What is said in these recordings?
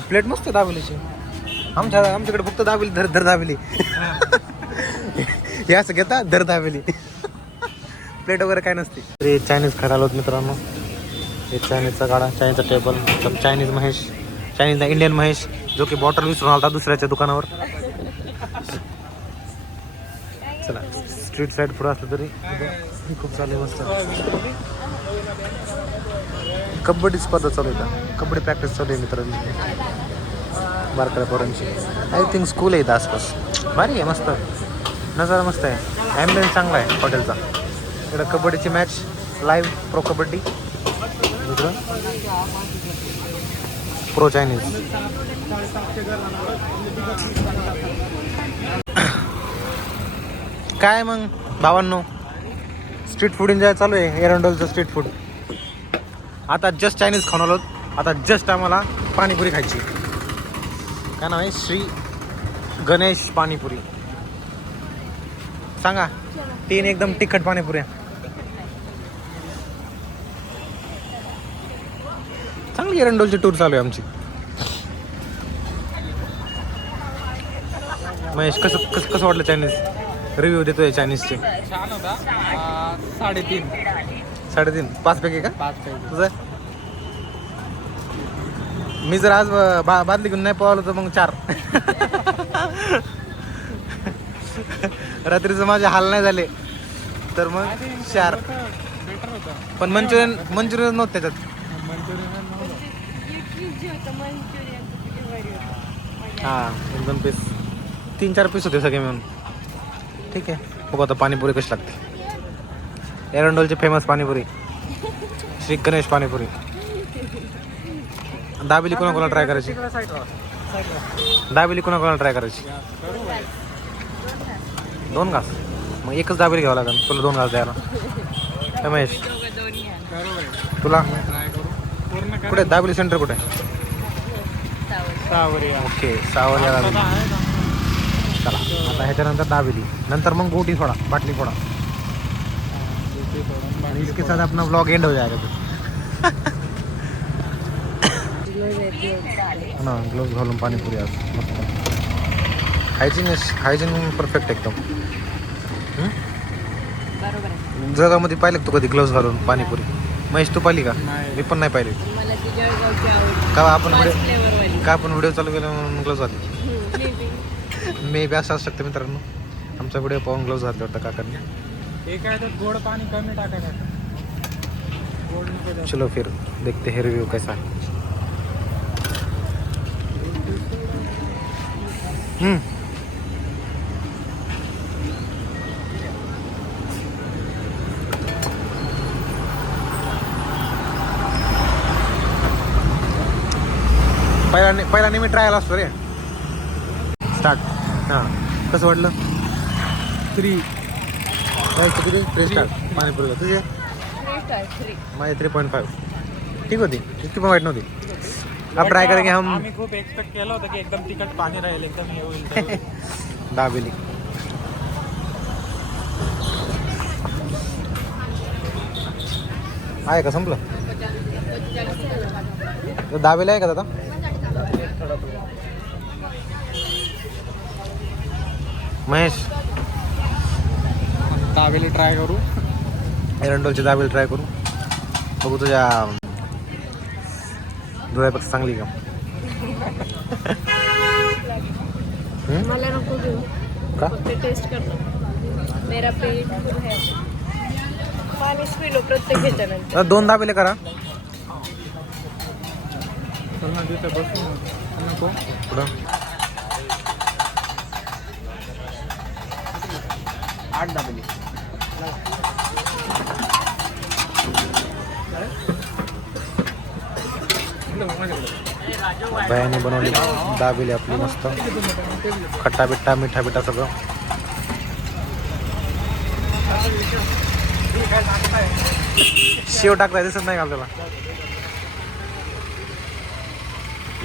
Plate मस्त दाबेलीची. आमच्याकडे फक्त दाबेली धर दाबेली. हे असं घेता धर दाबेली. प्लेट वगैरे काय नसते. तरी चायनीज खायला आलोत मित्रांनो. हे चायनीजचा गाडा, चायनीजचा टेबल, चायनीज महेश, चायनीजचा इंडियन महेश, जो की बॉटल विसरून आला दुसऱ्याच्या दुकानावर. चला स्ट्रीट साईड पुढं असलं तरी खूप चालू मस्त. कबड्डी स्पर्धा चालू आहे. कबड्डी प्रॅक्टिस चालू आहे मित्रांनो. बारकड्या पोरांची. आय थिंक स्कूल आहे इथं आसपास. भारी आहे, मस्त नजारा मस्त आहे. ॲम्बियन्स चांगला आहे हॉटेलचा. इकडं कबड्डीची मॅच लाईव्ह, प्रो कबड्डी. दुसरं प्रो चायनीज. काय मग भावांनो, स्ट्रीट फूड एन्जॉय चालू आहे. एरंडोलचं स्ट्रीट फूड. आता जस्ट चायनीज खाऊन आलो. आता जस्ट आम्हाला पाणीपुरी खायची. काय नाव आहे? श्री गणेश पाणीपुरी. सांगा 3 एकदम तिखट पाणीपुऱ्या. चांगली एरंडोलची टूर चालू आहे आमची. महेश कसं वाटलं चायनीज? रिव्ह्यू देतोय चायनीजचे. छान होता. 3.5 5 पैकी का? 5 पैकी. तुझं? मी जर आज बादली घेऊन नाही पळालो तर मग 4. रात्रीचं माझे हाल नाही झाले तर मग 4. बेटर होतं. पण मंचुरियन नव्हतं त्याच्यात. हां 1-2 पीस, 3-4 पीस होते सगळे मिळून. ठीक आहे, बघू आता पाणीपुरी कशी लागते. एरंडोलची फेमस पाणीपुरी, श्री गणेश पाणीपुरी. दाबेली कोणाकोणाला ट्राय करायची? दाबेली कोणाकोणाला ट्राय करायची? 2 घास. मग एकच दाबेली घ्यावं लागेल तुला 2 घास द्यायला. रमेश तुला कुठे दाबेली सेंटर कुठे? ओके, सावरिया. चला आता ह्याच्यानंतर दाबेली, नंतर मग गोटी सोडा, बाटली फोडा. आणि इसके साथ अपना ब्लॉग एंड हो जाएगा. ना ग्लोव्स घालून पाणीपुरी आज मस्त. हायजीन परफेक्ट एकदम. जगामध्ये पाहिले तू कधी ग्लोव्स घालून पाणीपुरी? महेश तू पाहिली का? मी पण नाही पाहिली. का आपण व्हिडिओ चालू केला म्हणून ग्लोव्स घातले? मे बी असं असू शकतं मित्रांनो. आमचा व्हिडिओ पाहून ग्लोव्स घातले होतं काकांनी. हे काय तर गोड पाणी कमी टाकायचं. चलो फिर देखते हैं रिव्यू कैसा है. पहिला नेहमी ट्रायल असतो रे. स्टार्ट. हां कसं वाटलं? 3 स्टार्ट पाणीपुरीला. तुझे? माझे 3.5. ठीक होती, इतकी पण वाईट नव्हती. अब ट्राय करेंगे हम. आम्ही खूप एक्सपेक्ट केलं होतं की एकदम तिखट पाणी राहील, एकदम हे होईल. दाबेली. आहे का संपलं? दाबेली आहे का दादा? महेश दाबेली ट्राय करू. एरंडोलची दाबेली ट्राय करू. बघू तुझ्या डोळ्यापेक्षा चांगली का? मला नको घेऊ का? फक्त टेस्ट करतो. मेरा पेट फुल है. पाणीच पिलो प्रत्येक ह्याच्यानंतर. 2 दाबेले करा. चल ना तिथे बसून नको. पुढं 8 दाबेली. बायाने बनवली दाबेली आपली मस्त. खट्टा बिट्टा मिठा बिठा सगळं. शेव टाकताय दिसत नाही का आपल्याला?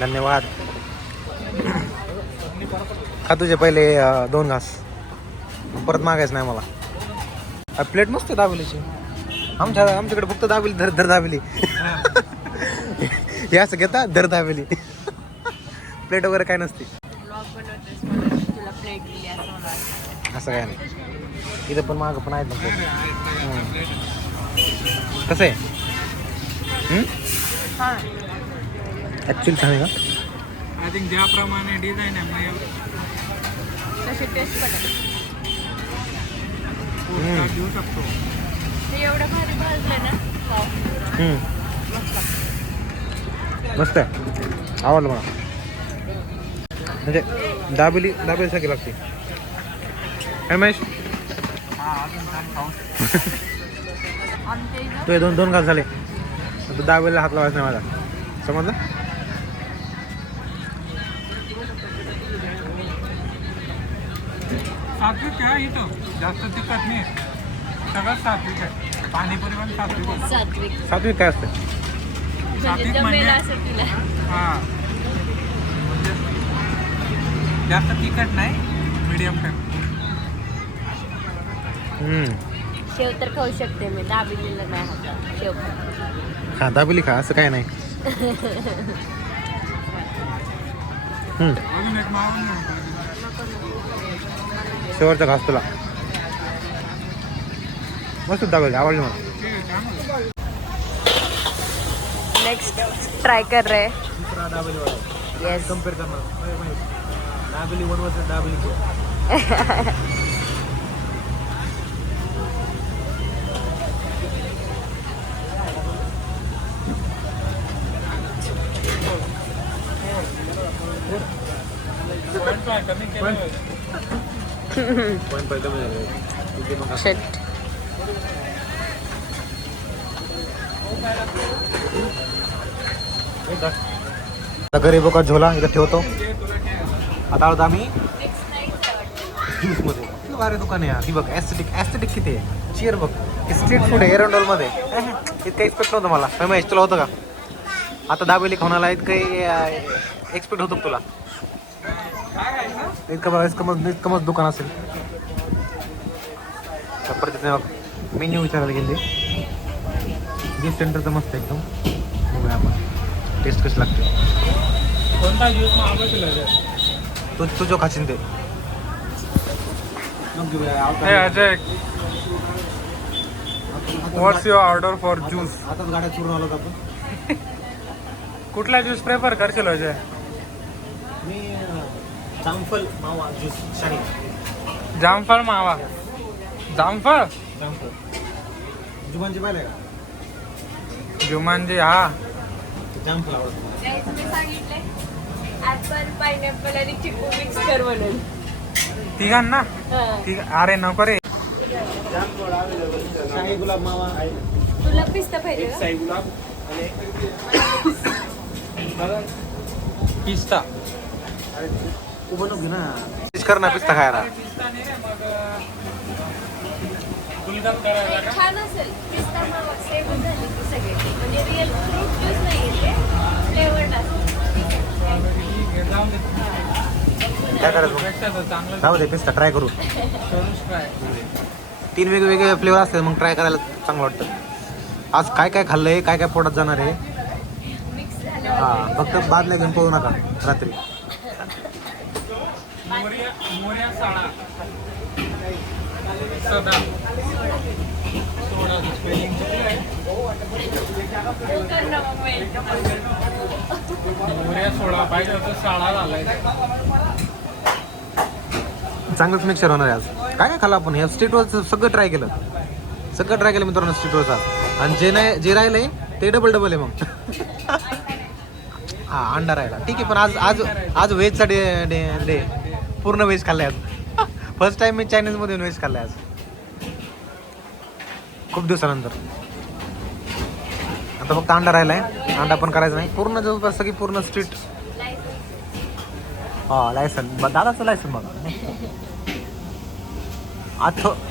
धन्यवाद. खा तुझे पहिले 2 घास, परत मागायचं नाही मला. प्लेट मस्त आहे दाबेलीची. आमच्याकडे फक्त दाबेली धर दाबेली. हे असं घेता धर दाबेली. प्लेट वगैरे काय नसते. ब्लॉग बनवतेस म्हणून तुला प्लेट दिली असं मला वाटतं. असं काय नाही. इथं पण मागं पण आहेत ना plate. कसं आहे हां ॲक्च्युली छान आहे का? आय थिंक ज्याप्रमाणे डिझाईन आहे मग तशी टेस्ट पण आहे. घेऊ शकतो. ते एवढं भारी भाजलं ना पाव. मस्त लागतं. मस्त आहे, आवडलं मला. म्हणजे दाबेलीसारखी लागते. काय महेश आमच्या इथं तू दोन घास झाले, आता दाबेलीला हात लावायचा नाही माझा, समजलं? सात्विक आहे इथं, जास्त तिखट नाही, सगळं सात्विक आहे. पाणीपुरी पण सात्विक आहे. सात्विक सात्विक काय असतं? म्हणजे सात्विक जमेल म्हणजे असं तुला. हां म्हणजे जास्त तिखट नाही, मीडियम टाईप. शेव तर खाऊ शकते मी, दाबेलीला नाही होता शेव खाऊ. हा दाबेली खा, असं काय नाही. अजून एक मागून घेऊ. शेवटचा घास तुला मस्त दाबेली आवडली मला. नेक्स्ट ट्राय कर रहे दुसरा दाबेली वाला येस. कम्पेअर करणार दाबेली 1 वर्सेस दाबेली 2. शिट. घरी बघा झोला इथं ठेवतो. आता आलो आम्ही ज्यूसमध्ये. किती भारी दुकान आहे यार. ही बघ ॲस्थेटिक किती आहे. चेअर बघ, स्ट्रीट फूड आहे एरंडोलमध्ये. इतकं एक्सपेक्ट नव्हतं मला. महेश तुला होतं का? आता दाबेली खाऊन इतकं एक्सपेक्ट होतं का तुला? इतकं मस्त दुकान असेल. परत मेन्यू विचारायला गेले. ज्यूस सेंटर तर मस्त एकदम. बघूया आपण टेस्ट कशी लागते. कोणता ज्यूस मागवतो तुला? तू जो खाशील ते. हे अजय, व्हॉट्स युअर ऑर्डर फॉर ज्यूस? आताच गाड्या चुरून आलो आपण. कुठला ज्यूस प्रेफर करशील अजय? मी जामफल मावा ज्यूस शाही. जामफळ मावा. जामफळ जुमानजी पाहिलं का? जुमानजी हा. जामफल आवडतं. मी सांगितले ऍपल, पायनॅपल आणि चिकू मिक्स कर म्हणून. तिघांना? हां. अरे नको रे. शाही गुलाब मावा आहे. तुला पिस्ता पाहिजे का? शाही गुलाब पिस्ता. अरे तू बनव घे ना. कर ना पिस्ता खायला. छान असेल. पिस्ता मावा सेम झाली की सगळे. म्हणजे रिअल फ्रूट ज्यूस नाही ते फ्लेवर्ड असेल. काय करायचं? जाऊ दे पिस्ता ट्राय करू. 3 वेगवेगळे फ्लेवर असतात, मग ट्राय करायला चांगलं वाटतं. आज काय काय खाल्लंय, काय काय पोटात जाणार आहे. मिक्स झालं. हा फक्त बादल्या घेऊन पळू नका रात्री. मोर्या साळा सदा सोडा स्पेलिंग कर ना मग वेल. मोर्या सोडा पाहिजे होतं, साळा झालाय. चांगलंच मिक्सर होणार आहे आज. काय काय खाल्लं आपण? ह्या स्ट्रीटवरचं सगळं ट्राय केलं मित्रांनो स्ट्रीटवरचा. आणि जे राहिलंय ते डबल आहे मग. हा अंडा राहिला ठीक आहे, पण आज व्हेजचा डे पूर्ण व्हेज खाल्लाय आज. फर्स्ट टाइम मी चायनीजमध्ये व्हेज खाल्लाय आज खूप दिवसानंतर. आता फक्त अंडा राहिलाय, अंडा पण करायचा नाही. पूर्ण जवळपास सगळी पूर्ण स्ट्रीट. हा लायसन, दादाचं लायसन बघा.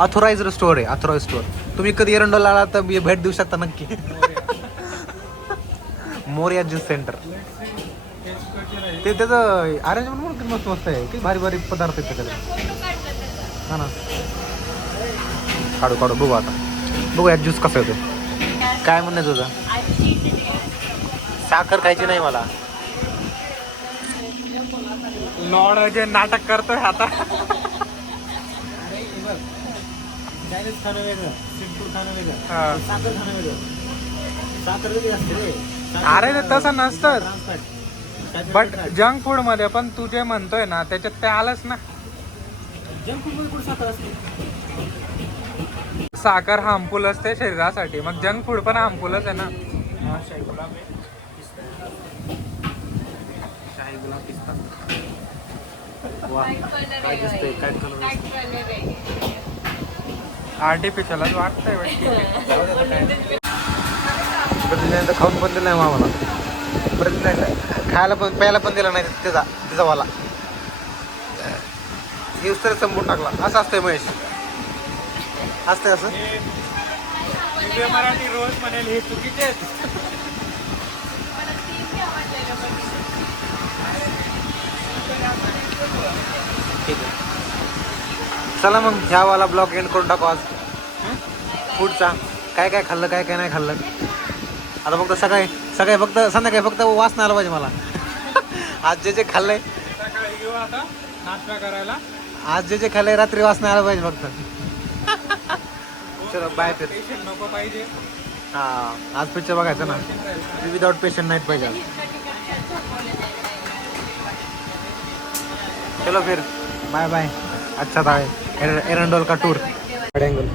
अथोराइज्ड स्टोअर आहे. Authorise store. तुम्ही कधी एरंडोला आला तर भेट देऊ शकता नक्की. Morya juice centre. ते त्याचं अरेंजमेंट पण मस्त आहे. किती भारी भारी पदार्थ आहेत त्याच्याकडे. हा ना, काढू बघू आता. बघूया ज्यूस कसं होतं. काय म्हणणं तुझं? साखर खायची नाही मला. लॉर्ड जे नाटक करतोय आता. चायनीज खाणं वेगळं, सिंपल खाणं वेगळं, हा. साखर खाणं वेगळं. साखर वेगळी असते रे. अरे ते तसं नसतं. ट्रान्सफॅट. बट जंक फूड मध्ये पण तू जे म्हणतोय ना त्याच्यात ते आलंच ना. जंक फूड मध्ये कुठे साखर असते? साखर हार्मफुल असते शरीरासाठी, मग जंक फूड पण हार्मफुलच आहे ना. शाही गुलाब आहे, पिस्ता. शाही गुलाब पिस्ता. वा, काय दिसतंय, काय कलर दिसतंय. आर्टिफिशियलच वाटतंय प्रतिनिधित्व खाऊन पण दिलं नाही मामाला. प्रतिनिधी खायला पण प्यायला पण दिला नाही तिचा वाला. यूज तर संपून टाकला. असं असतंय महेश, असतंय असं. मराठी रोज म्हणेल हे चुकीचे. ठीक आहे, चला मग ह्या वाला ब्लॉग एंड करून टाकू आज. फूडचा काय काय खाल्लं, काय काय नाही खाल्लं. आता फक्त सकाळी फक्त संध्याकाळी फक्त वास नाही आला पाहिजे मला. आज जे खाल्लंय, सकाळी येऊ आता नाश्ता करायला. आज जे खाल्लंय रात्री वास नाही आला पाहिजे फक्त. चलो बाय. पेशंट नको पाहिजे. हा, आज पिक्चर बघायचं ना. विदाउट पेशंट नाहीत पाहिजे. चलो फिर बाय बाय. अच्छा था एरंडोल का टूर. एंगल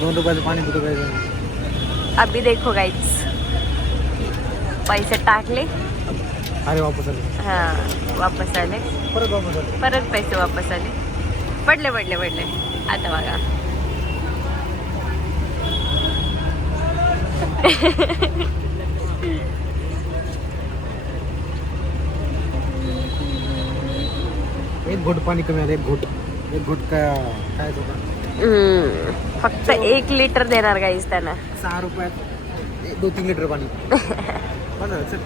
2 रुपयाचं पाणी पितो काय. अभी देखो गाइस, पैसे टाकले. अरे वापस आले, हां, वापस आले. परत वापस आले. परत पैसे वापस आले. पडले. आता बघा. एक घोट पाणी कमी आलं. एक घोट काय फक्त 1 लिटर देणार गाईस त्यांना. 6 रुपयात 2-3 लिटर पाणी. बरं चल.